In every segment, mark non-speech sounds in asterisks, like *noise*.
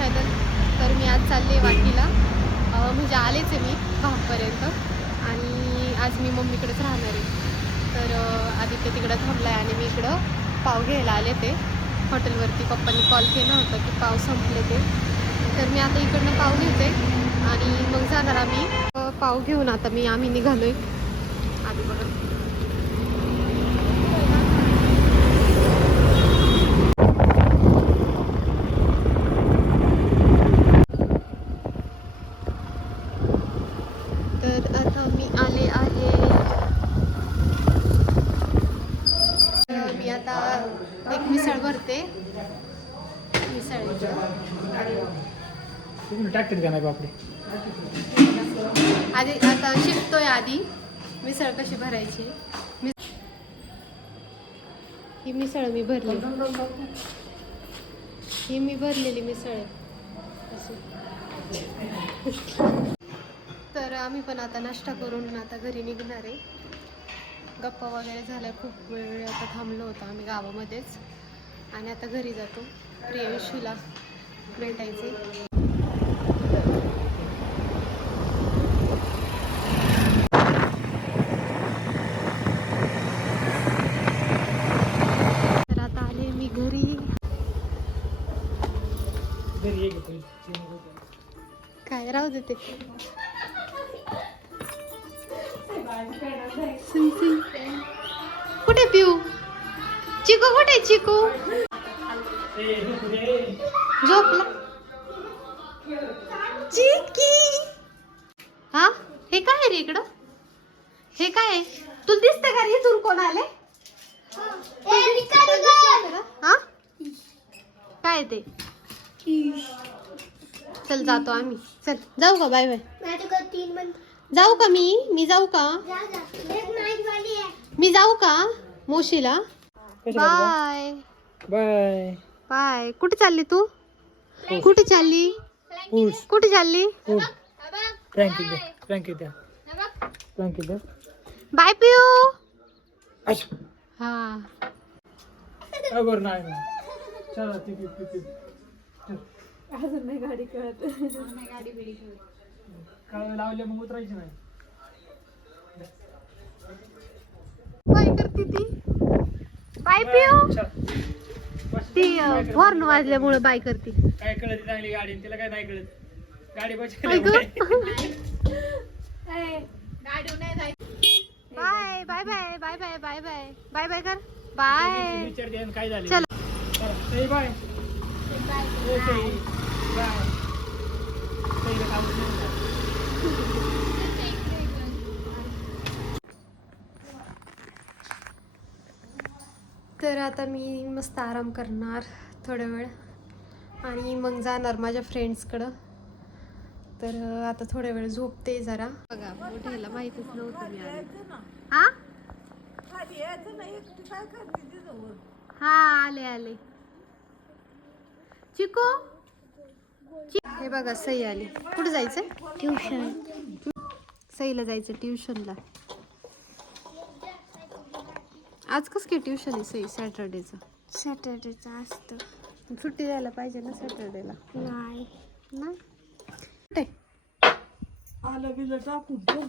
Channel तर मी आज चालले वाकीला. म्हणजे आलेच आहे मी भागपर्यंत आणि आज मी मम्मीकडेच राहणार आहे. तर आदित्य तिकडं थांबला आहे आणि मी इकडं पाव घ्यायला आले ते. हॉटेलवरती पप्पांनी कॉल केला होता की पाव संपले ते. तर मी आता इकडनं पाव घेते. आणि मग जाणार आम्ही. पाव घेऊन आता मी आम्ही निघालोय. आधी बघा तर आता मी आले आहे तर मी आता एक मिसळ भरते. मिसळ टाकतात का नाही बापडे आधी आता शिकतोय आधी. मिसळ कशी भरायची? ही मिसळ मी भरली. ही मी भरलेली मिसळ आहे. तर आम्ही पण आता नाश्ता करून आता घरी निघणार आहे. गप्पा वगैरे झाल्या खूप वेळ आता थांबलो होतो आम्ही गावामध्येच. आणि आता घरी जातो. प्रियंशीला भेटायचे काय राहू देते कुठे पिऊ? चिकू कुठे चिकू? झोपला. चिकी हा? हे काय रे इकडं? हे काय? तुला दिसतं का रे इथून कोण आले हा? काय ते? चल जातो आम्ही. चल जाऊ का बाय बाय. जाऊ का मी? मी जाऊ का? मी जाऊ का मोशीला? बाय. बाय. बाय. कुठे चालली तू? कुठे चालली? कुठे चालली? बाय पियू. हा. अजून नाही गाडी कळत. गाडी बिडी कळत. काय लावल्या मग उतरायची नाही. करते ती? बाय पिऊ. ती? हॉर्न वाजल्यामुळे बाय करते. काय कळत चांगली गाडी? तिला काय नाही कळत? गाडी bye bye bye bye bye bye bye. Bye bye कर. बाय. काय झालं? चला. बाय. बाय सईला काम नाही. तर आता मी मस्त आराम करणार थोडा वेळ. आणि मग जाणार माझ्या फ्रेंड्सकडं तर आता थोड्या वेळ झोपते जरा. बघा मोठ्याला माहितीच नव्हतं मी हा? हा आले आले. चिकू? हे बघा सई आली. कुठे जायचं ट्युशन. सईला जायचं ट्युशनला. आज कस काय ट्युशन आहे सई सॅटर्डेचं सॅटर्डेचा असतं. सुट्टी द्यायला पाहिजे ना सॅटर्डेला नाही. नाही कुठे? आलं बिलं टाकून ठेव.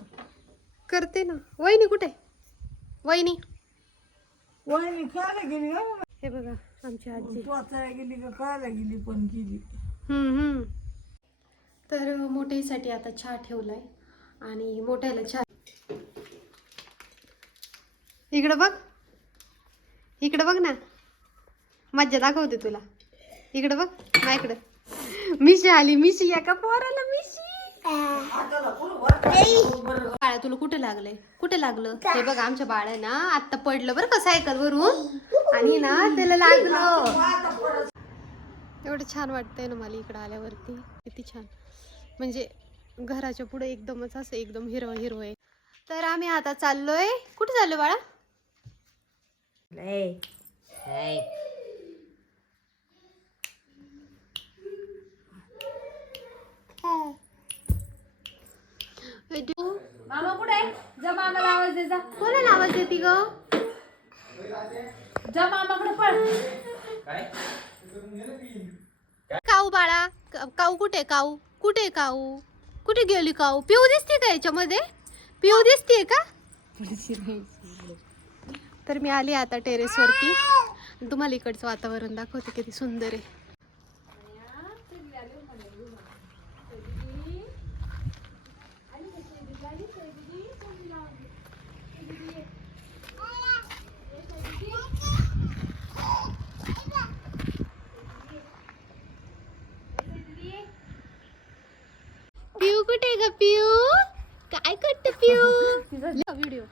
करते ना. वहिनी कुठे? वहिनी? वहिनी खायला गेली का? मग? हे बघा आमची आजी. वाचायला गेली का? खायला गेली पण गेली. हम्म, हम्म. तर मोठ्यासाठी आता चहा ठेवलाय आणि मोठ्याला चहा इकडं बघ. इकडं बघ ना. मज्जा दाखवते तुला. इकडं बघ ना इकडं. मिशी आली मिशी या का पोराला मिशी. बाळा तुला कुठं लागलंय? कुठं लागलं? हे बघ आमच्या बाळा ना आता पडलं बरं का सायकल वरून. आणि ना त्याला लागलं. एवढं छान वाटतंय ना मला इकडं आल्यावरती. किती छान. म्हणजे घराच्या पुढे एकदमच असं एकदम हिरवं हिरवं आहे. तर आम्ही आता चाललोय. कुठे चाललो बाळा? मामा कुठे आहे? जा मामाला आवाज दे जा. कोणाला आवाज देते ग? जा मामाकडे पळ. खाऊ बाळा? क- काऊ कुठे काऊ? कुठे काऊ? कुठे गेली काऊ? पिऊ दिसते का याच्यामध्ये? पिऊ दिसते का? तर मी आली आता टेरेसवरती. तुम्हाला इकडचं वातावरण दाखवते किती सुंदर आहे. पिऊ कुठे ग पिऊ? काय करते पिऊ? *laughs* व्हिडिओ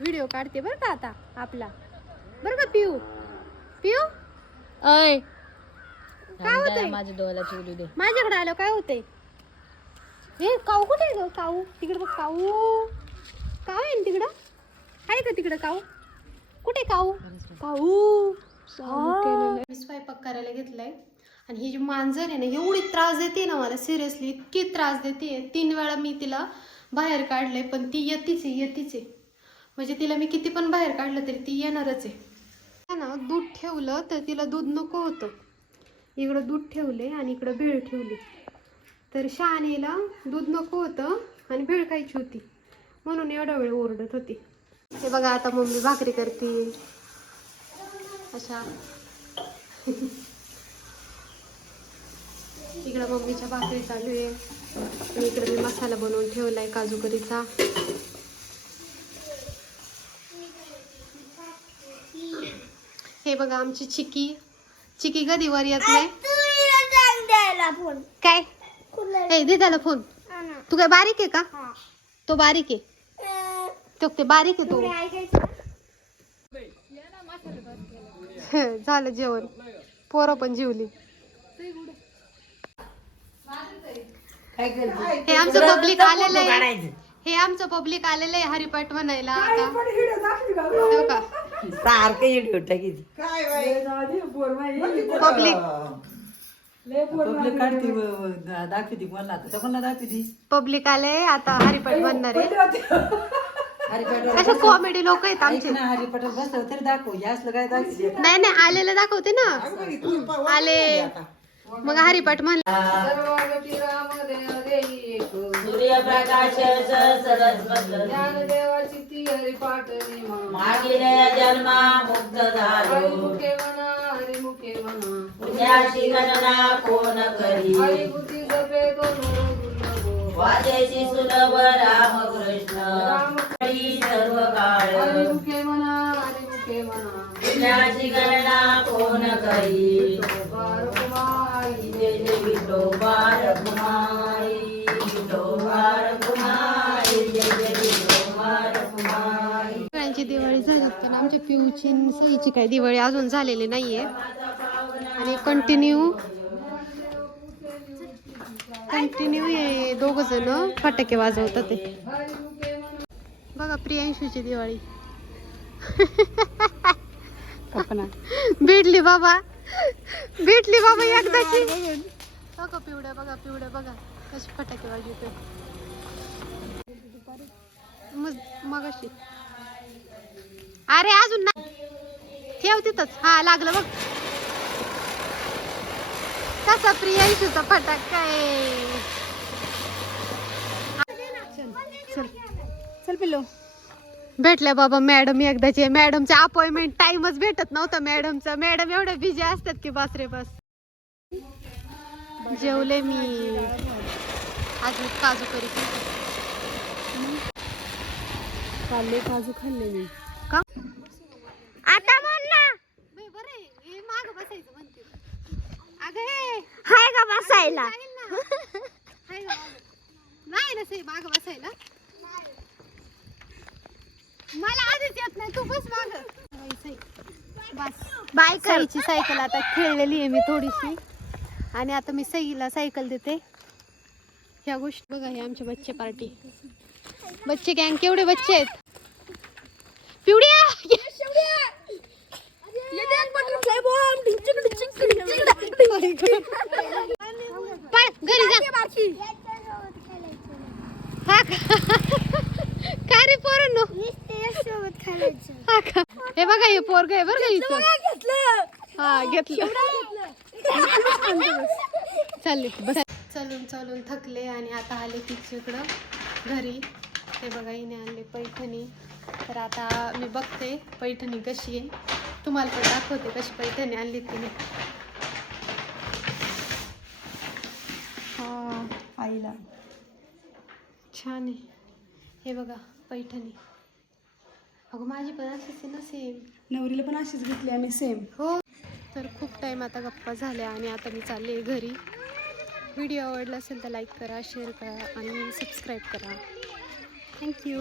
व्हिडिओ काढते बरं का आता आपला. बरं का पिऊ? पिऊ? अय काय होतंय? माझ्या डोळ्याला चिवली दे. माझ्याकडे आलं काय होतंय? हे काऊ कुठे आहे ग? काऊ? तिकडे बघ काऊ. काऊ आहे ना तिकडं? आहे का तिकडं काऊ? कुठे काऊ? काऊ. मी स्वयंपाक करायला घेतलाय. आणि ही जी मांजर आहे ना एवढी त्रास देते ना मला सिरियसली इतकी त्रास देते. तीन वेळा मी तिला बाहेर काढले पण ती येतीच आहे येतीच आहे. म्हणजे तिला मी किती पण बाहेर काढलं तरी ती येणारच आहे. ना दूध ठेवलं तर तिला दूध नको होतं. इकडं दूध ठेवले आणि इकडं भेळ ठेवली. तर शहाणीला दूध नको होतं आणि भेळ खायची होती. म्हणून एवढा वेळ ओरडत होती. हे बघा आता मम्मी भाकरी करते. अशा. इकडं मम्मीच्या भाकरी चालू आहे. इकडे इकडं मी मसाला बनवून ठेवलाय काजू करीचा हे बघा आमची चिकी. चिकी कधी वर येत नाही? काय? ए दे त्याला फोन. तू काय बारीक आहे का? तो बारीक आहे. तो ते बारीक आहे तो. झालं जेवण. पोरं पण जेवली. हे आमचं पब्लिक आलेलं आहे. हे आमचं पब्लिक आलेलं आहे हरिपाठ म्हणायला आता. हो का? सारखे व्हिडिओ टाकीत पब्लिक. पब्लिक काढते व- व- दाखवते कोणाला. तर कोणाला दाखवते? पब्लिक आले आता हरिपाठ बनणार आहे. कॉमेडी लोक आहेत आमचे. ना हरिपटात बसलं तरी दाखव. हे असलं काय दाखवते? नाही नाही आलेलं दाखवते ना. आले. मग हरिपाठ म्हण सूर्यप्रकाश मागील जन्मा मुक्त झालो. पुण्याची गणना कोण करी? वाजेची सुलभ रामकृष्ण. हरी सर्व काळ. पुण्याची गणना कोण करी? पिऊची सईची काही दिवाळी अजून झालेली नाहीये. आणि कंटिन्यू कंटिन्यू हे दोघ जण फटाके वाजवतात ते. बघा प्रियांशूची दिवाळी. भेटली बाबा. भेटली बाबा एकदाची बघा पिवड्या बघा पिवड्या बघा कशी फटाके वाजवते मग अशी अरे अजून ना ठेव तिथंच. हा लागलं बघ. कसा प्रिया इथं आहे. चल. चल पिल्लो. भेटल्या बाबा मॅडम एकदाचे. मॅडमचा अपॉइंटमेंट टाइमच भेटत नव्हता मॅडमचा. मॅडम एवढ्या बिझी असतात की बस रे बस. जेवले मी. अजून काजू करी कांदे काजू खाल्ले मी. का? आता म्हण ना. माग बसायचं म्हणते. अगं हे. हाय का बसायला. नाही ना सई माग बसायला. मला आधीच येत नाही. तू बस माग. बस. बाय सायकल आता खेळलेली आहे मी थोडीशी. आणि आता मी सईला सायकल देते. ह्या गोष्टी बघा हे आमचे बच्चे पार्टी. बच्चे गँग केवढे बच्चे आहेत पिवड्या पळ, घरी जा हा का काय रे पोरांनो हा का हे बघा हे पोरग आहे बरं का इथं. हा घेतलं. *laughs* चालले बस. चलून चलून थकले आणि आता आले तिच्याकडं घरी. ते बघा हिने आणले पैठणी. तर आता मी बघते पैठणी कशी आहे. तुम्हाला पण दाखवते कशी पैठणी आणली तिने. हा. आईला छान आहे. हे बघा पैठणी. अगं माझी पण अशीच आहे ना सेम नवरीला पण अशीच घेतली आम्ही सेम हो. तर खूप टाईम आता गप्पा झाल्या आणि आता मी चालली आहे घरी. व्हिडिओ आवडला असेल तर लाईक करा शेअर करा आणि सबस्क्राईब करा. थँक्यू